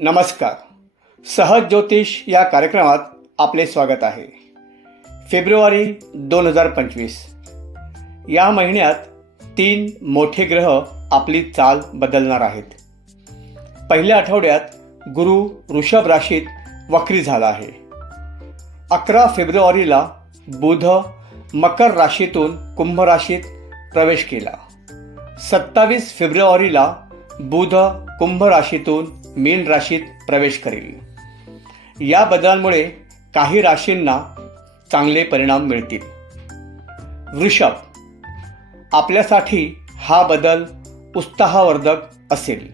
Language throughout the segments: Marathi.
नमस्कार. सहज ज्योतिष या कार्यक्रमात आपले स्वागत आहे. फेब्रुवारी दोन हजार पंचवीस. या महिन्यात तीन मोठे ग्रह आपली चाल बदलणार आहेत. पहिल्या आठवड्यात गुरु वृषभ राशीत वक्री झाला आहे. अकरा फेब्रुवारीला बुध मकर राशीतून कुंभ राशीत प्रवेश केला. सत्तावीस फेब्रुवारीला बुध कुंभ राशीतून मीन राशीत प्रवेश करेल. या बदलांमुळे काही राशींना चांगले परिणाम मिळतील. वृषभ आपल्यासाठी हा बदल उत्साहवर्धक असेल.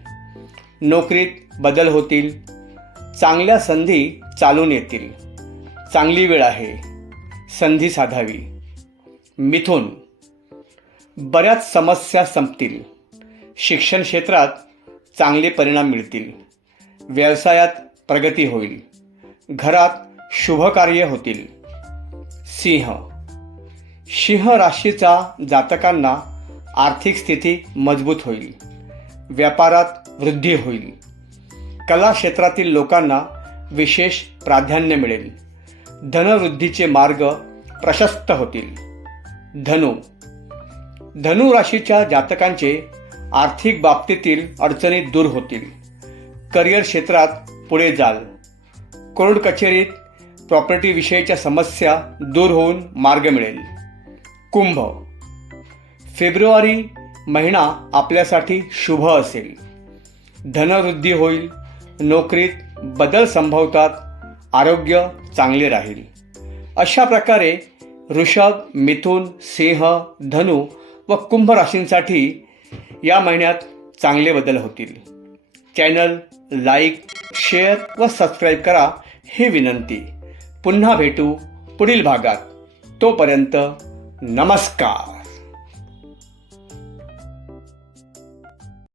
नोकरीत बदल होतील. चांगल्या संधी चालून येतील. चांगली वेळ आहे. संधी साधावी. मिथुन बऱ्याच समस्या संपतील. शिक्षण क्षेत्रात चांगले परिणाम मिळतील. व्यवसायात प्रगती होईल. घरात शुभकार्य होतील. सिंह. सिंह राशीचा जातकांना आर्थिक स्थिती मजबूत होईल. व्यापारात वृद्धी होईल. कला क्षेत्रातील लोकांना विशेष प्राधान्य मिळेल. धनवृद्धीचे मार्ग प्रशस्त होतील. धनु. धनु राशीच्या जातकांचे आर्थिक बाबतीतील अडचणी दूर होतील. करिअर क्षेत्रात पुढे जाल. कोर्ट कचेरीत प्रॉपर्टी विषयीच्या समस्या दूर होऊन मार्ग मिळेल. कुंभ. फेब्रुवारी महिना आपल्यासाठी शुभ असेल. धनवृद्धी होईल. नोकरीत बदल संभवतात. आरोग्य चांगले राहील. अशा प्रकारे ऋषभ मिथुन सिंह धनु व कुंभ राशींसाठी या महिन्यात चांगले बदल होतील. चॅनल लाईक शेअर व सबस्क्राईब करा ही विनंती. पुन्हा भेटू पुढील भागात. तोपर्यंत नमस्कार.